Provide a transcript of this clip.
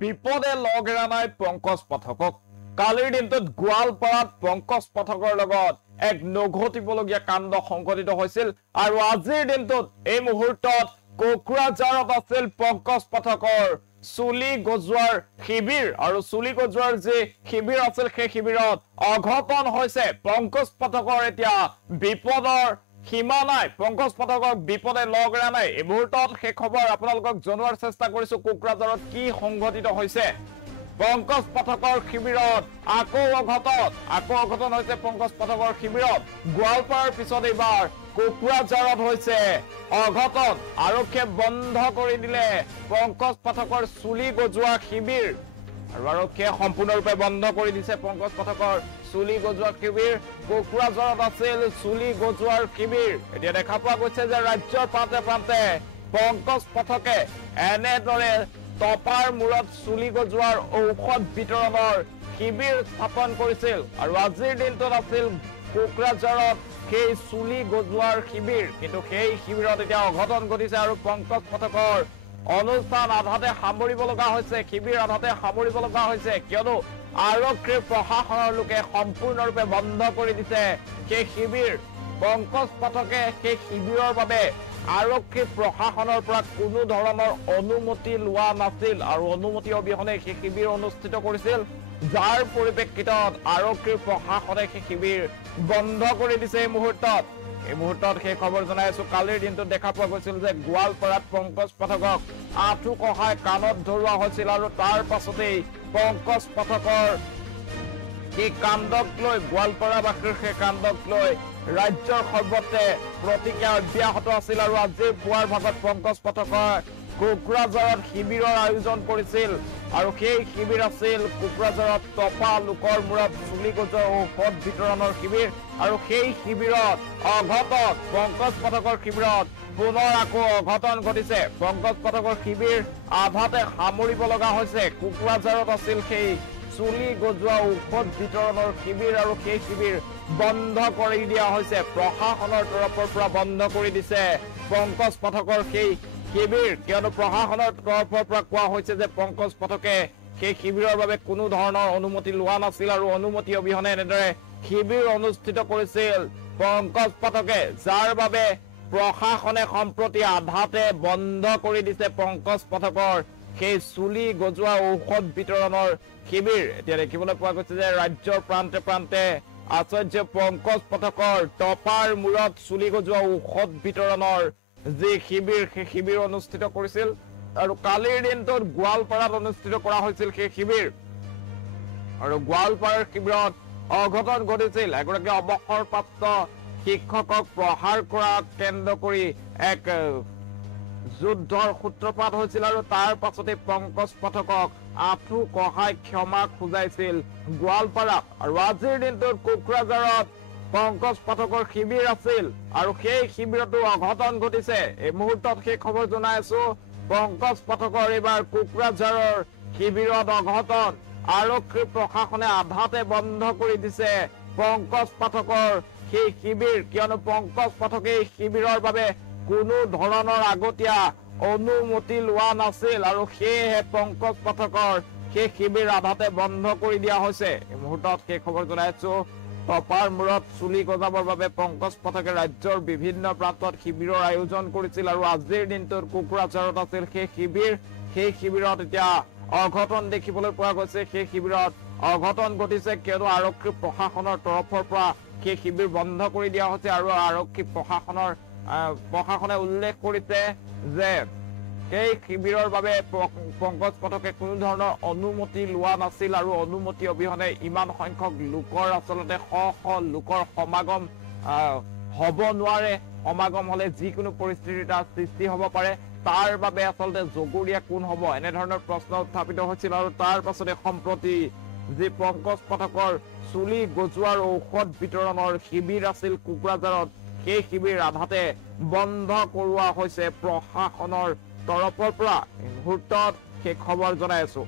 বিপদে লগ এৰা নাই পংকজ পাঠকক কালিৰ দিনটোত গোৱালপাৰাত পংকজ পাঠকৰ লগত এক নঘটিবলগীয়া কাণ্ড সংঘটিত হৈছিল আৰু আজিৰ দিনটোত এই মুহূৰ্তত কোকৰাঝাৰত আছিল পংকজ পাঠকৰ চুলি গজোৱাৰ শিবিৰ আৰু চুলি গজোৱাৰ যে শিবিৰ আছিল সেই শিবিৰত অঘটন হৈছে পংকজ পাঠকৰ এতিয়া বিপদৰ সীমা নাই পংকজ পাঠকক বিপদে লগ এৰা নাই এই মুহূৰ্তত সেই খবৰ আপোনালোকক জনোৱাৰ চেষ্টা কৰিছো কোকৰাঝাৰত কি সংঘটিত হৈছে পংকজ পাঠকৰ শিবিৰত আকৌ অঘটন হৈছে পংকজ পাঠকৰ শিবিৰত গোৱালপাৰাৰ পিছত এইবাৰ কোকৰাঝাৰত হৈছে অঘটন আৰক্ষীয়ে বন্ধ কৰি দিলে পংকজ পাঠকৰ চুলি গজোৱা শিবিৰ আৰু আৰক্ষীয়ে সম্পূৰ্ণৰূপে বন্ধ কৰি দিছে পংকজ পাঠকৰ চুলি গজোৱাৰ শিবিৰ কোকৰাঝাৰত আছিল চুলি গজোৱাৰ শিবিৰ এতিয়া দেখা পোৱা গৈছে যে ৰাজ্যৰ প্ৰান্তে প্ৰান্তে পংকজ পাঠকে এনেদৰে টপাৰ মূৰত চুলি গজোৱাৰ ঔষধ বিতৰণৰ শিবিৰ স্থাপন কৰিছিল আৰু আজিৰ দিনটোত আছিল কোকৰাঝাৰত সেই চুলি গজোৱাৰ শিবিৰ কিন্তু সেই শিবিৰত এতিয়া অঘটন ঘটিছে আৰু পংকজ পাঠকৰ অনুষ্ঠান আধাতে সামৰিব লগা হৈছে শিবিৰ আধাতে সামৰিব লগা হৈছে কিয়নো আৰক্ষীৰ প্ৰশাসনৰ লোকে সম্পূৰ্ণৰূপে বন্ধ কৰি দিছে সেই শিবিৰ পংকজ পাঠকে সেই শিবিৰৰ বাবে আৰক্ষী প্ৰশাসনৰ পৰা কোনো ধৰণৰ অনুমতি লোৱা নাছিল আৰু অনুমতি অবিহনে সেই শিবিৰ অনুষ্ঠিত কৰিছিল যাৰ পৰিপ্ৰেক্ষিতত আৰক্ষীৰ প্ৰশাসনে সেই শিবিৰ বন্ধ কৰি দিছে এই মুহূৰ্তত সেই খবৰ জনাই আছো কালিৰ দিনটোত দেখা পোৱা গৈছিল যে গোৱালপাৰাত পংকজ পাঠকক আঁঠু কহাই কাণত ধৰোৱা হৈছিল আৰু তাৰ পাছতেই পংকজ পাঠকৰ সেই কাণ্ডক লৈ গোৱালপাৰাবাসীৰ সেই কাণ্ডক লৈ ৰাজ্যৰ সৰ্বত্ৰে প্ৰতিক্ৰিয়া অব্যাহত আছিল আৰু আজি পুৱাৰ ভাগত পংকজ পাঠকৰ কোকৰাঝাৰত শিবিৰৰ আয়োজন কৰিছিল আৰু সেই শিবিৰ আছিল কোকৰাঝাৰত টপা লোকৰ মূৰত চুলি গজোৱাৰ ঔষধ বিতৰণৰ শিবিৰ আৰু সেই শিবিৰত অঘটন পংকজ পাঠকৰ শিবিৰত পুনৰ আকৌ অঘটন ঘটিছে পংকজ পাঠকৰ শিবিৰ আধাতে সামৰিব লগা হৈছে কোকৰাঝাৰত আছিল সেই চুলি গজোৱা ঔষধ বিতৰণৰ শিবিৰ আৰু সেই শিবিৰ বন্ধ কৰি দিয়া হৈছে প্ৰশাসনৰ তৰফৰ পৰা বন্ধ কৰি দিছে পংকজ পাঠকৰ সেই শিবিৰ কিয়নো প্ৰশাসনৰ তৰফৰ পৰা কোৱা হৈছে যে পংকজ পাঠকে সেই শিবিৰৰ বাবে কোনো ধৰণৰ অনুমতি লোৱা নাছিল আৰু অনুমতি অবিহনে এনেদৰে শিবিৰ অনুষ্ঠিত কৰিছিল পংকজ পাঠকে যাৰ বাবে প্ৰশাসনে সম্প্ৰতি আধাতে বন্ধ কৰি দিছে পংকজ পাঠকৰ সেই চুলি গজোৱা ঔষধ বিতৰণৰ শিবিৰ এতিয়া দেখিবলৈ পোৱা গৈছে যে ৰাজ্যৰ প্ৰান্তে প্ৰান্তে আচাৰ্য পংকজ পাঠকৰ টপাৰ মূৰত চুলি গজোৱা ঔষধ বিতৰণৰ যি শিবিৰ সেই শিবিৰ অনুষ্ঠিত কৰিছিল আৰু কালিৰ দিনটোত গোৱালপাৰাত অনুষ্ঠিত কৰা হৈছিল সেই শিবিৰ আৰু গোৱালপাৰাৰ শিবিৰত অঘটন ঘটিছিল এগৰাকী অৱসৰপ্ৰাপ্ত শিক্ষকক প্ৰহাৰ কৰা কেন্দ্ৰ কৰি এক যুদ্ধৰ সূত্ৰপাত হৈছিল আৰু তাৰ পাছতে পংকজ পাঠকক আঁঠু কহাই ক্ষমা খুজাইছিল গোৱালপাৰা আৰু আজিৰ দিনটোত কোকৰাঝাৰত পংকজ পাঠকৰ শিবিৰ আছিল আৰু সেই শিবিৰতো অঘটন ঘটিছে এই মুহূৰ্তত সেই খবৰ জনাই আছো পংকজ পাঠকৰ এইবাৰ কোকৰাঝাৰৰ শিবিৰত অঘটন আৰক্ষী প্ৰশাসনে আধাতে বন্ধ কৰি দিছে পংকজ পাঠকৰ সেই শিবিৰ কিয়নো পংকজ পাঠকে শিবিৰৰ বাবে কোনো ধৰণৰ আগতীয়া অনুমতি লোৱা নাছিল আৰু সেয়েহে পংকজ পাঠকৰ সেই শিবিৰ আধাতে বন্ধ কৰি দিয়া হৈছে এই মুহূৰ্তত সেই খবৰ জনাইছো টপাৰ মূৰত চুলি গজাবৰ বাবে পংকজ পাঠকে ৰাজ্যৰ বিভিন্ন প্ৰান্তত শিবিৰৰ আয়োজন কৰিছিল আৰু আজিৰ দিনটোত কোকৰাঝাৰত আছিল সেই শিবিৰত এতিয়া অঘটন দেখিবলৈ পোৱা গৈছে সেই শিবিৰত অঘটন ঘটিছে কিয়নো আৰক্ষী প্ৰশাসনৰ তৰফৰ পৰা সেই শিবিৰ বন্ধ কৰি দিয়া হৈছে আৰু আৰক্ষী প্ৰশাসনে উল্লেখ কৰিছে যে সেই শিবিৰৰ বাবে পংকজ পাঠকে কোনো ধৰণৰ অনুমতি লোৱা নাছিল আৰু অনুমতি অবিহনে ইমান সংখ্যক লোকৰ আচলতে শ লোকৰ সমাগম হ'ব নোৱাৰে সমাগম হলে যিকোনো পৰিস্থিতিৰ সৃষ্টি হ'ব পাৰে তাৰ বাবে আচলতে জগৰীয়া কোন হ'ব এনেধৰণৰ প্ৰশ্ন উত্থাপিত হৈছিল আৰু তাৰ পাছতে সম্প্ৰতি যি পংকজ পাঠকৰ চুলি গজোৱাৰ ঔষধ বিতৰণৰ শিবিৰ আছিল কোকৰাঝাৰত সেই শিবিৰ আধাতে বন্ধ কৰোৱা হৈছে প্ৰশাসনৰ তৰফৰ পৰা মুহূৰ্তত সেই খবৰ জনাই আছো।